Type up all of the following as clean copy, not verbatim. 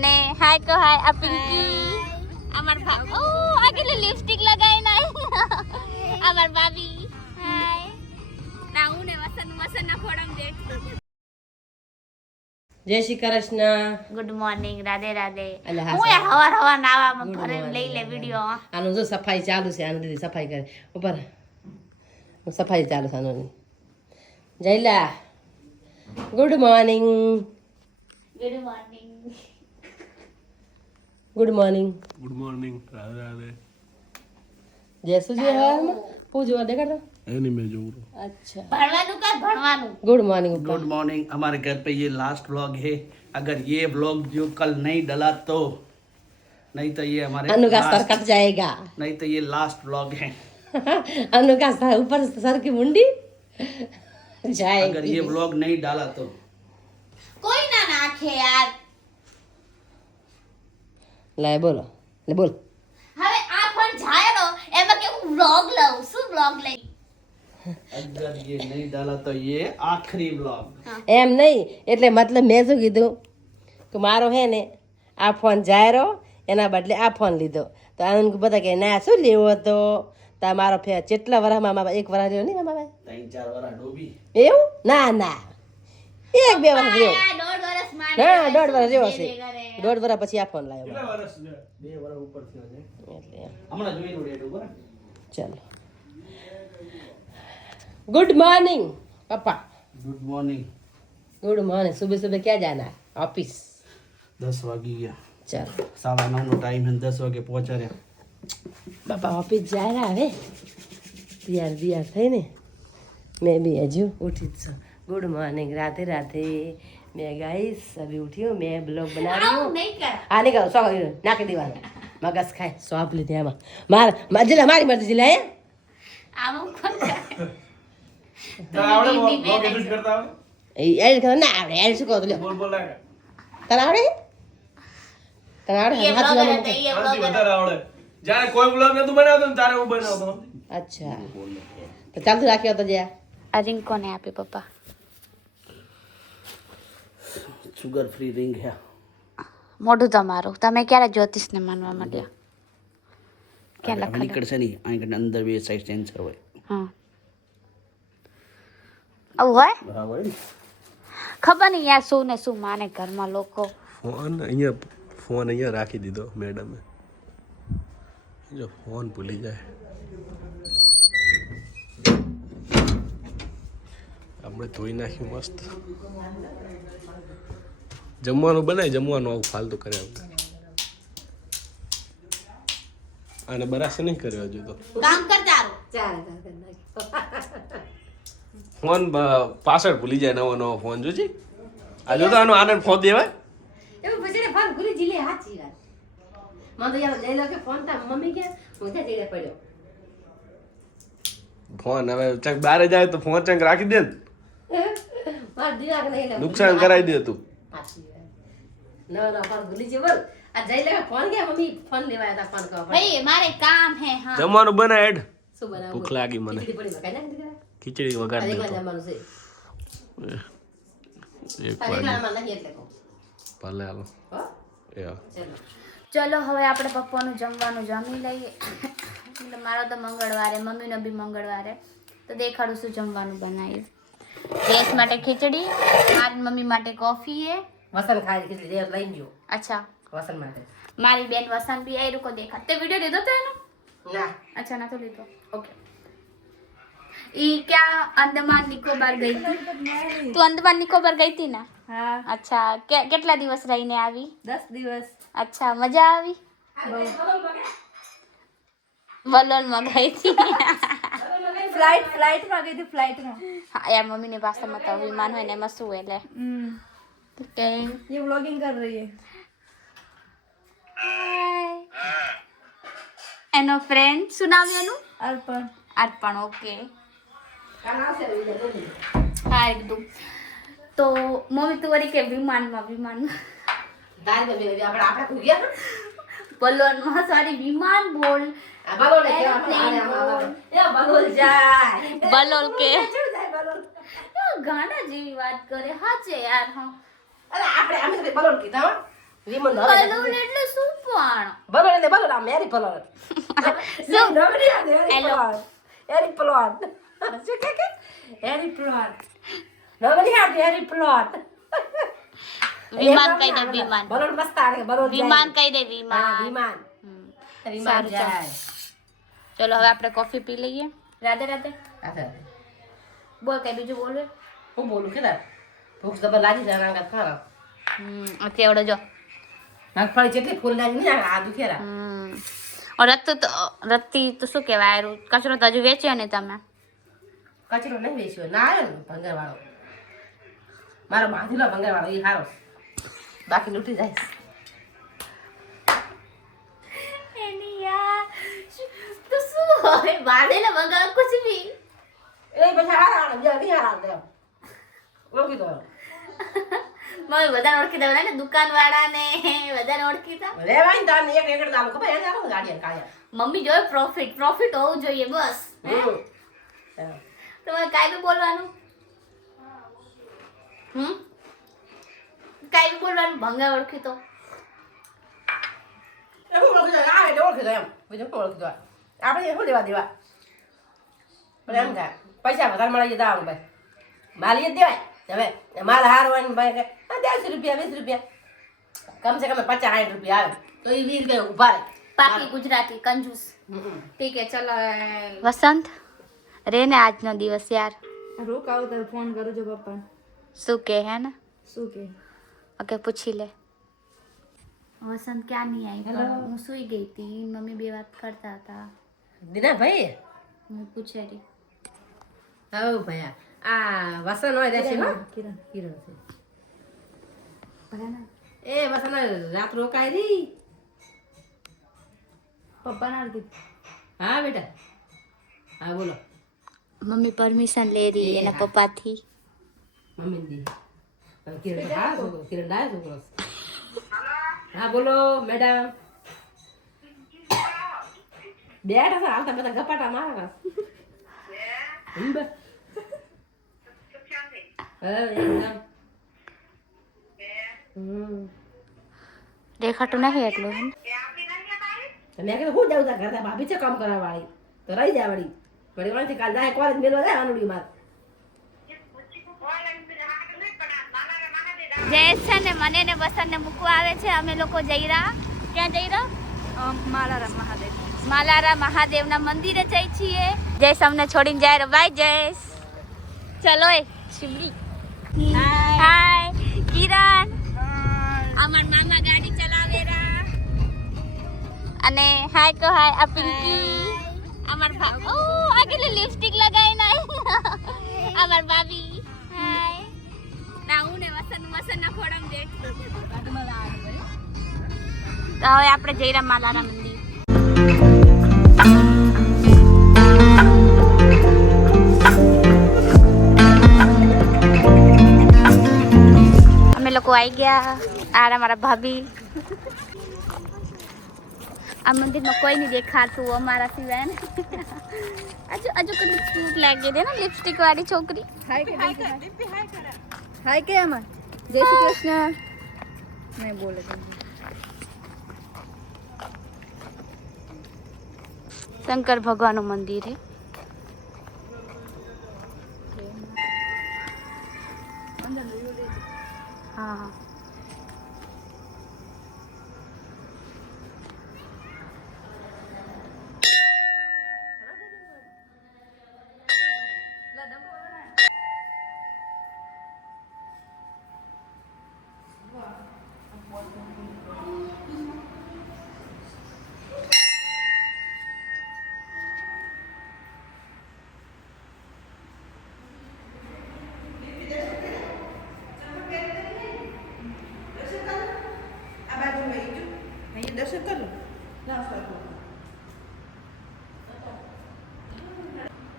અને હાય કો હાય આ પિંકી અમાર ભાઈ ઓ આ કેટલી લિપસ્ટિક લગાઈ ના અમાર ભાભી હાય ના હું ને વસન ના ફોડમ દે જય શ્રી કૃષ્ણ. Good morning Radhe Radhe. હું યાર હવાર નાવામાં ભરે લઈ લે વિડિયો. આનું જો સફાઈ ચાલુ છે. આનું દીદી સફાઈ કરે ઉપર સફાઈ ચાલુ છે આનું. જયલા good morning. Good morning. Good morning. Good morning Radhe Radhe. જયસુજી હવારમાં પૂજો દેખાડો. एनी में जो अच्छा ભણવાનું કર ભણવાનું. Good morning. Good morning. हमारे घर पे ये लास्ट व्लॉग है. अगर ये व्लॉग जो कल नहीं डला तो नहीं तो ये हमारे अनु का सर कट जाएगा. नहीं तो ये लास्ट व्लॉग है. अनु का सर ऊपर सर की मुंडी जाएगी. अगर ये व्लॉग नहीं डाला तो કોઈ ના નાખે યાર. લે બોલો લે બોલ. હવે આ પણ જાય નો એમાં કે હું વ્લોગ લઉં શું વ્લોગ લઈ. अगर ये नहीं डाला तो ये आखिरी व्लॉग. એમ નહીં એટલે મતલબ મેં શું કીધું કે મારો હે ને આ ફોન જાય રહ્યો એના બદલે આ ફોન લીધો તો આનંદ બધા કે ના શું લેવો હતો તા મારો ફે કેટલા વર્ષમાં મારા એક વર્ષ રહ્યો નહીં મારા 3-4 वाला डोबी. એવું ના ના એક બે વર્ષ રહ્યો. આ દોઢ વર્ષ માં હા 1.5 વર્ષ રહ્યો હશે. 1.5 વર્ષ પછી આ ફોન લાવ્યો કેટલા વર્ષ છે? 2 વર્ષ ઉપર થયો છે. એટલે એમ. હમણાં જોયેલું ડેટ ઉપર. ચલો गुड मॉर्निंग पापा. Good morning. Good morning. सुबह सुबह क्या जाना है ऑफिस. 10 वागी गया. चलो 9:30 નો ટાઈમ है. 10 વાગે પહોંચ્યા રહ્યા. पापा ऑफिस जा रहा है. तैयार बियार थे ने मैं भी हजू उठी छू. Good morning Radhe Radhe. मैं गाइस अभी उठी हूँ. मैं ब्लॉग बना रही हूँ. નહીં કર. हाँ नहीं करो सौ नाके दीवार मगज खाए सौंप लेते हैं मार जिला हमारी मर्जी जिला है. આવું કોણ કરે. आवड़े व्लॉग एडिट करता है. एड करो ना आवड़े एड શું કહો તો बोल बोल रहा है. તને આવડે તને આવડે ये હાથ વ્લોગર લગાવો. હતા ये આનાથી વ્લોગર. વધારે આવડે. જ્યારે કોઈ વ્લોગ નતું બનાવતો ને તારે હું બનાવતો. અચ્છા તો ચાલતું રાખ્યો તો જ્યાં આ રિંગ કોને આપી પપ્પા. शुगर फ्री रिंग है. મોઢું તમારું તમે ક્યારે જ્યોતિષને માનવા માંડ્યા. ક્યાં હવે નીકળશે નહીં. અહીં અંદર બે સાઈડ સેન્સર હોય. હા આવું હોય. હા હોય ને. ખબર નહીં યાર શું ને શું માને ઘરમાં લોકો. ફોન અહીંયા રાખી દીધો મેડમે. જો ફોન ભૂલી જાય. આપણે ધોઈ નાખ્યું મસ્ત. જમવાનું બનાય જમવાનું આવું ફાલતુ કર્યા વગર. આને બરાસે નહીં કર્યો હજુ તો. કામ કરતા ફોન પાછળ ભૂલી જાય નવો નવો ફોન જોજી. આ જો તો આનો આનંદ ફોન દેવાય. એવું પછી ફોન ભૂલી જીલે હાચી વાત. મને તો યાર લઈ લો કે ફોન તા મમ્મી કે હું ત્યાં જઈને પડ્યો. ફોન હવે ચક બારે જાય તો ફોન ચંક રાખી દે ને. માર દિમાગ નહીં લે. નુકસાન કરાવી દે તું. હાચી વાત. ના ફોન ભૂલી જે બોલ. આ જઈ લે ફોન કે મમ્મી ફોન લેવા હતા ફોન કરવા. ભાઈ મારે કામ હે. હા જમવાનું બનાય એડ. શું બનાવું? ભૂખ લાગી મને. ખીચડી પડી મકાઈ નાખી દીધા. ખીચડી વઘાર દે એકલા તો. જમવાનું છે. એક તારે વાર એકલામાં નહીં એટલે કહું. ભલે હાલો. હો? એ ચલો. ચલો હવે આપણે પપ્પાનું જમવાનું જમી લઈએ. એટલે મારો તો મંગળવારે મમ્મીનો બી મંગળવારે તો દેખાડું શું જમવાનું બનાવીશ. ગેસ માટે ખીચડી મારી મમ્મી માટે કોફી હે. વસન ખાઈ ખીચડી દેવ લઈ ગયો અચ્છા વસન માટે. મારી બેન વસંત બી આવી રૂકો દેખા તે વિડિયો લીધો તો એનો. ના અચ્છા ના તો લીધો. ઓકે ઈ ક્યાં અંદમાન નિકોબાર ગઈ હતી. તું અંદમાન નિકોબાર ગઈ હતી ને. હા અચ્છા કેટલા દિવસ રહીને આવી. 10 દિવસ અચ્છા મજા આવી. બલોનમાં ગઈ હતી. ફ્લાઇટમાં ગઈ હતી ફ્લાઇટમાં હા યાર મમ્મીની ભાષામાં તો વિમાન હોય ને એમાં શું એટલે કે ये व्लॉगिंग कर रही है એનો ફ્રેન્ડ શું નામ એનું. अर्पण અર્પણ. ઓકે હા એકદમ. તો મમ્મી તું વળી કે વિમાનમાં તારી મમ્મી આપણે આપણે કોઈ ગયા બલોનમાં સોરી વિમાન બોલ. આ બલોલ એ બલોલ જાય બલોલ કે ચડ જાય બલોલ. ગાના જેવી વાત કરે. હા છે યાર. હા અરે આપણે અમે તો બલોલ કીધા હો. વિમન બલૂન એટલે શું પણ બલોડ એટલે બલોડ આ મેરી પલોડ શું? હેલો હેરી પ્લોટ શું કે હેરી પ્લોટ નવરી આ હેરી પ્લોટ વિમાન કહી દે વિમાન બલોડ મસ્ત આવે બલોડ વિમાન કહી દે હા વિમાન વિમાન હમ. વિમાન સારું, જાય ચલો હવે આપણે કોફી પી લઈએ રાધે રાધે અચ્છા બોલ કઈ બીજું બોલે હું બોલું કે ભૂખ જબર લાગી જાય આંગા ખારા અત્યારે જો નાગફળી જેટલી ફૂલ લાગી ને આ દુખેરા રત્તી તો શું કહેવાય આયરું કચરો તો હજુ વેચ્યો ને તમે કચરો નહીં વેચ્યો ના આવ્યો ને ભંગાર વાળો મારો બાંધેલો ભંગાર વાળો એ હારો બાકી લૂંટી જાય એની યાર તો શું હોય બાંધેલા વગર કુછ ભી એ પછી હારા નહીં હારા દે ઓળખી દો મમ્મી બધાને ઓળખી દેવાના ને દુકાન વાળા ને બધાને ઓળખીતા રેવાય તાર એક એકડ દાલો ખબર એને આવો ગાડીયા કાયા મમ્મી જોઈ પ્રોફિટ હોવું જોઈએ બસ તમારે કાંઈ બી બોલવાનું કાંઈ બી બોલવાનું ભંગા ઓળખી તો એ હું ઓળખી દો આ એટલે ઓળખી દો એમ બીજું શું ઓળખી દો આપણે શું લેવા દેવા પણ એમ કાંઈ પૈસા વધારે મળી જતા આવું ભાઈ માલ જ દેવાય હવે માલ હાર હોય ને ભાઈ 10 રૂપિયા 20 રૂપિયા કમ સે કમ 50-60 રૂપિયા આવે તો એ 20 રૂપિયા ઉભા રહે પાકી ગુજરાતી કંજૂસ ઠીક હે ચલો વસંત રે ને આજનો દિવસ યાર रुक आओ तो फोन करो जो पापा શું કે હે ને सू के ઓકે પૂછી લે વસંત ક્યાં નહીં આવી પણ હું સૂઈ ગઈ હતી મમ્મી બે વાત કરતા હતા દીના ભાઈ હું પૂછે રહી હવ ભાઈ આ વસન હોય દેશે હો किरण કિરણ છે भला એ વસન રાત રોકાય રી पापा ना की હા બેટા હા બોલો મમ્મી પરમિશન લે રહી એના પપ્પાથી મમ્મી દી કિરણ હા છોકરો કિરણ ડાય છોકરો હા બોલો મેડમ બેઠા છે હાલતા બધા ગપાટા મારા હમ બસ એકદમ દેખાતું નહીં એટલું હે ને? મેં કીધું હું જાઉં તા ઘરે ભાભી છે કામ કરવા વાળી તો રહી જાય વળી વળી વળી કાલ જાય કોલેજ મેળવા જાય આનુડી માર જયેશ છે ને મને ને વસંતને મૂકવા આવે છે અમે લોકો જઈ રહ્યા ક્યાં જઈ રહ્યા मालाराम महादेव માલારા મહાદેવના મંદિરે જઈ છીએ જયેશ અમને છોડીને જાય બાય જયેશ ચલો એ શિવડી હાય કિરણ અમાર મામા ગાડી ચલાવે રા અને હાય કો હાય આ પિંકી અમાર ઓ આ કેટલી લિપસ્ટિક લગાઈ ના અમાર ભાભી હાય ના હું ને વસન ના ખોડામ દેખ તો હવે આપણે જઈ રહ્યા માલારા મંદિર અમે લોકો આવી ગયા આ મારા ભાભી આ મંદિરમાં કોઈ નહીં દેખાતું અમારા સિવાય ને આજુ કેટલી ક્યુટ લાગે છે ને લિપસ્ટિક વાળી છોકરી हाय के हाय के अमन जय श्री कृष्ण नहीं बोले શંકર ભગવાનનું મંદિર છે હા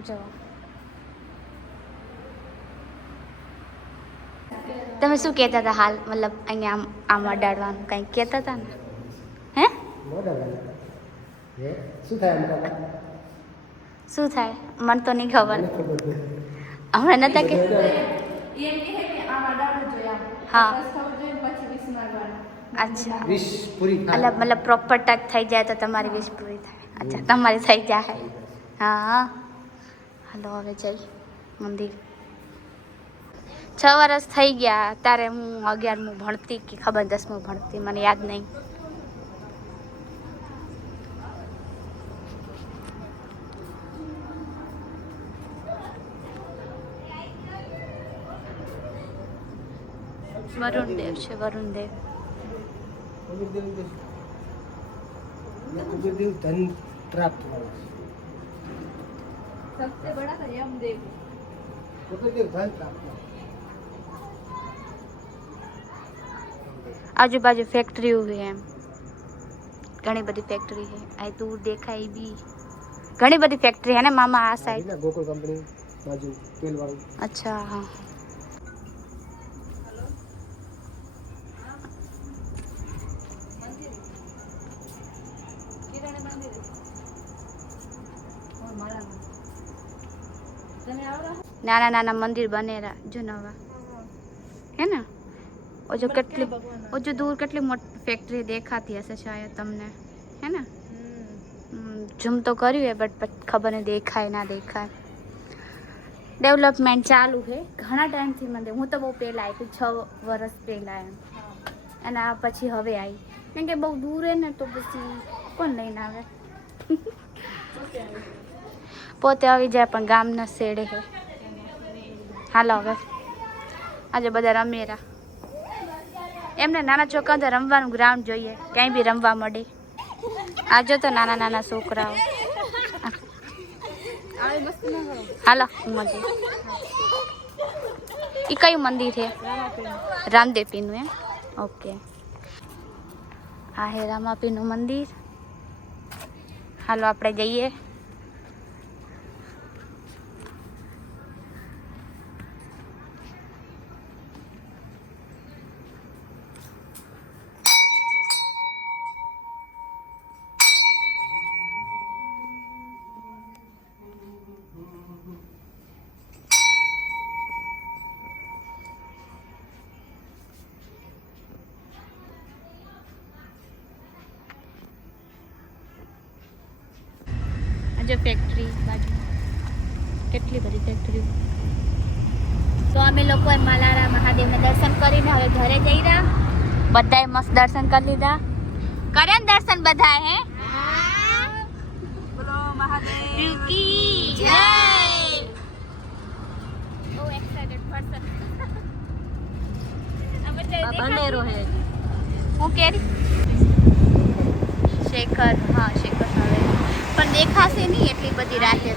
જો તમે શું કહેતા હતા હાલ મતલબ અહીંયા આમ અડાડવાનું કંઈક કહેતા હતા ને હે શું થાય શું થાય મને તો નહીં ખબર હમણાં નતા કે ये है कि आम अडाड़ जो या हाँ। बस थोड़ा जो પછી 20 મારવાનું અચ્છા विश पूरी મતલબ પ્રોપર ટચ થઈ જાય તો તમારી વિશ પૂરી થાય. અચ્છા તમારી થઈ જાય. હા હાલો હવે જઈ મંદિર. 6 વર્ષ થઈ ગયા ત્યારે હું 11મું ભણતી કે ખબર 10મું ભણતી મને યાદ નહીં. વરુણદેવ છે વરુણદેવ. धन प्राप्त हुआ सबसे बड़ा था यमदेव. धन प्राप्त आजू बाजू फैक्ट्री हुई है घनी बड़ी फैक्ट्री है आई दूर देखा ये भी घनी बड़ी फैक्ट्री है ना मामा आ साइड गोकुल कंपनी बाजू तेल वाली. अच्छा हाँ नाना नाना मंदिर बनेरा जो नवा है ना और जो कटली और जो दूर कटली मोटी फैक्ट्री देखाती हसे शायद तमने है ना जूम तो કર્યું है बट खबर नहीं देखाय ना देखाय. डेवलपमेंट चालू है घना टाइम थी मंदिर हूँ तो बहुत पहला आई 6 વર્ષ પહેલા એમ અને આ પછી હવે આવી કેમ કે બહુ દૂર હે ને તો પછી કોણ લઈને આવે. પોતે આવી જાય પણ ગામના શેડે હે. હાલો હવે આજે બધા રમેરા એમને નાના છોકરા તો રમવાનું ગ્રાઉન્ડ જોઈએ ક્યાંય બી રમવા મળે. આજો તો નાના નાના છોકરાઓ હાલો મંદિર એ કયું મંદિર છે રામદેવપીરનું એમ ઓકે આ હે રામાપીરનું મંદિર. હાલો આપણે જઈએ. जो फैक्ट्री बाजू કેટલી બધી ફેક્ટરીઓ. તો અમે લોકોએ માલારા મહાદેવને દર્શન કરીને હવે ઘરે જઈ રહ્યા. બધાએ મસ્ત દર્શન કરી લીધા. કરે ને દર્શન બધાએ હે બોલો મહાદેવ કી જય. ઓ એક્સાઇટેડ પર્સન બનેરો હે હું કેરી શેખર. હા શેખર હવે પણ દેખાશે નહીં એટલી બધી રાતે.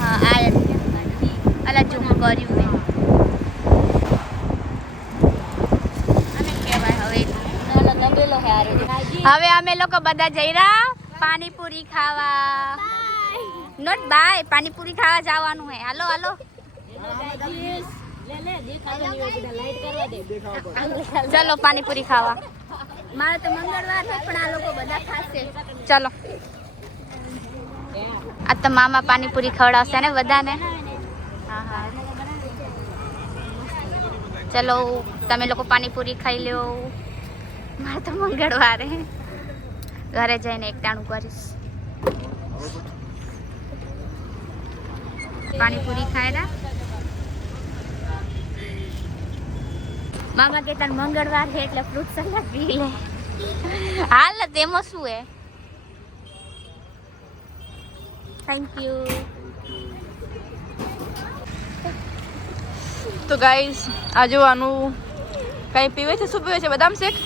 હા આયા અલા ઝૂમ કર્યું મેં અને કહેવાય હવે અમે લોકો બધા જઈ રહ્યા પાણીપુરી ખાવા. નોટ બાય પાણીપુરી ખાવા જવાનું હે. હાલો હાલો ચલો પાણીપુરી ખાવા. મારે તો મંગળવાર છે પણ આ લોકો બધા ખાશે. ચલો આ તો મામા પાણીપુરી ખવડાવશે ને બધાને. હા હા ચલો તમે લોકો પાણીપુરી ખાઈ લ્યો. મારે તો મંગળવારે ઘરે જઈને એકટાણું કરીશ. પાણીપુરી ખાયરા. મામા કે તાર મંગળવાર છે એટલે ફ્રૂટ સલાડ પી લે. હાલ તેમાં શું હે. Thank you. તો ગાઈઝ આ જોવાનું કઈ પીવે છે. શું પીવે છે? બદામ શેક.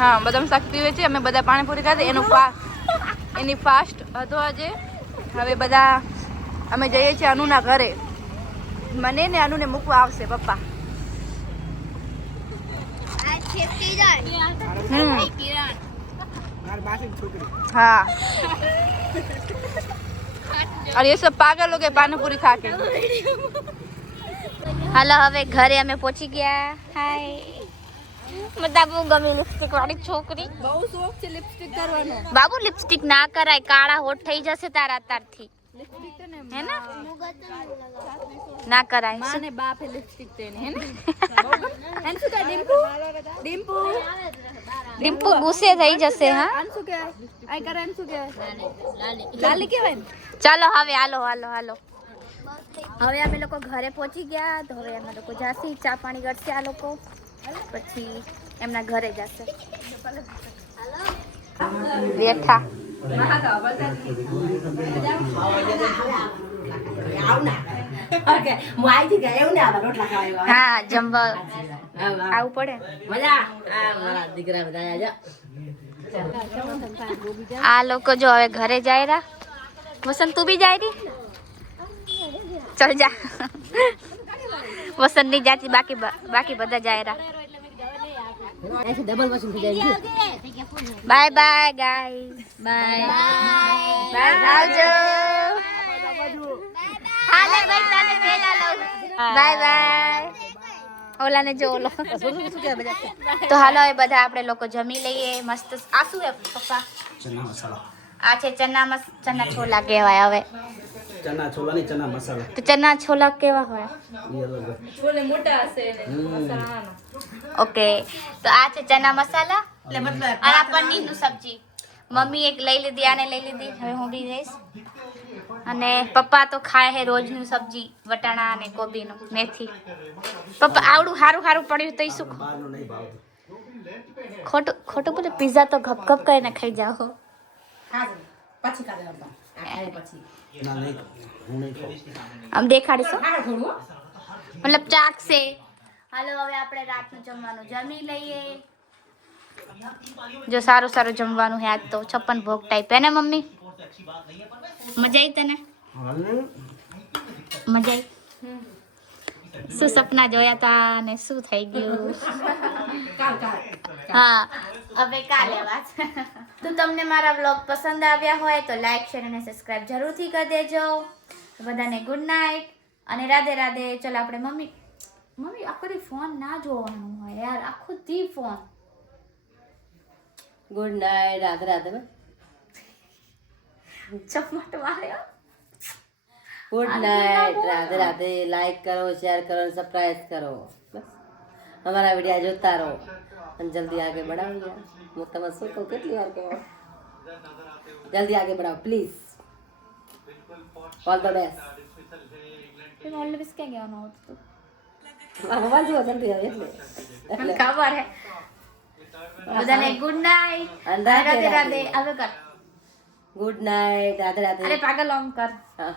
હા બદામ શાક પીવે છે. અમે બધા પાણીપુરી ખાધી. એની ફાસ્ટ હતો આજે. હવે બધા અમે જઈએ છીએ અનુના ઘરે. મને ને અનુને મૂકવા આવશે પપ્પા. हाँ और ये सब पागल हो गए पानीपुरी खा के. હાલો હવે ઘરે અમે પહોંચી ગયા. હાય બધા બહુ ગમી લિપસ્ટિક વાળી છોકરી. બહુ શોખ છે લિપસ્ટિક કરવાનો. બાબુ લિપસ્ટિક ના કરાય કાળા હોઠ થઈ જશે તારા તારથી. લિપસ્ટિક તો ને है ना ना कराए माने बाप है लिपस्टिक देने है ना अंशु का डिम्पू डिम्पू ડિમ્પુ ગુસ્સે થઈ જશે હા अंशु क्या है आई कर अंशु क्या है लाली क्या है ચાલો હવે હાલો હાલો હાલો હવે અમે લોકો ઘરે પહોંચી ગયા તો હવે અમે લોકો જાસી ચા પાણી કરશે આ લોકો પછી એમના ઘરે જશે બેઠા હા જમવા આવું પડે દીકરા બધા આ લોકો જો હવે ઘરે જાય રહ્યા વસંત તું બી જાય રહી ચલ જા વસંત ની જાતી બાકી બધા જાય રહ્યા ડબલ મશીન થઈ જાય bye bye guys bye bye આવજો હાલે ભાઈ તને પેલા લઉં બાય બાય ઓલાને જો ઓલો તો હાલો એ બધા આપણે લોકો જમી લઈએ મસ્ત આ શું હે પપ્પા चना मसाला આ છે ચના છોલા કહેવાય હવે चना छोला नहीं चना मसाला તો ચના છોલા કેવા હોય ये अलग है छोले मोटा से मसाला ઓકે તો આ છે ચના મસાલા અને આ પનીરનું સબ્જી મમ્મી એક લઈ લીધી આને લઈ લીધી હવે હું બી લઈશ અને પપ્પા તો ખાય હે રોજનું સબ્જી વટાણા અને કોબીનું મેથી પપ્પા આવડું સારું સારું પડ્યું તો શું बाहर नहीं भाव ખોટું ખોટું બોલે પિઝા તો ગપ ગપ કરીને ખાઈ જાઓ પછી કાઢે પછી ना नहीं हूं नहीं खाऊं આમ દેખાડીશું મતલબ ચાખશે હાલો હવે આપણે રાતનું જમવાનું જમી લઈએ જો સારું સારું જમવાનું હે આજ તો 56 ભોગ ટાઈપ હે ને મમ્મી મજા આવી તને મજા આવી શું સપના જોયા તા ને શું થઈ ગયું હા હવે કાલે વાત તો તમને મારા વ્લોગ પસંદ આવ્યા હોય તો લાઈક શેર અને સબસ્ક્રાઇબ જરૂરથી કરી દેજો બધાને ગુડ નાઇટ અને રાધે રાધે ચલો આપણે મમ્મી આખો દી ફોન ના જોવાનું હોય યાર આખો દી phone good night Radhe Radhe ચપમટ માર્યો good night Radhe Radhe like કરો શેર કરો સબસ્ક્રાઇબ કરો બસ અમારા વિડીયો જોતા રહો અને જલ્દી આગે બઢાવો હું તમે શું કહું કેટલી વાર કહો જલ્દી આગે બઢાવો please all the best always ક્યાં ગયો નો હતો ભગવાન જો જલ્દી આવે એટલે મને ખબર હે બધાને ગુડ નાઇટ અને રાધે રાધે હવે કર ગુડ નાઇટ રાધે રાધે અરે પાગલ ઓમ કર હા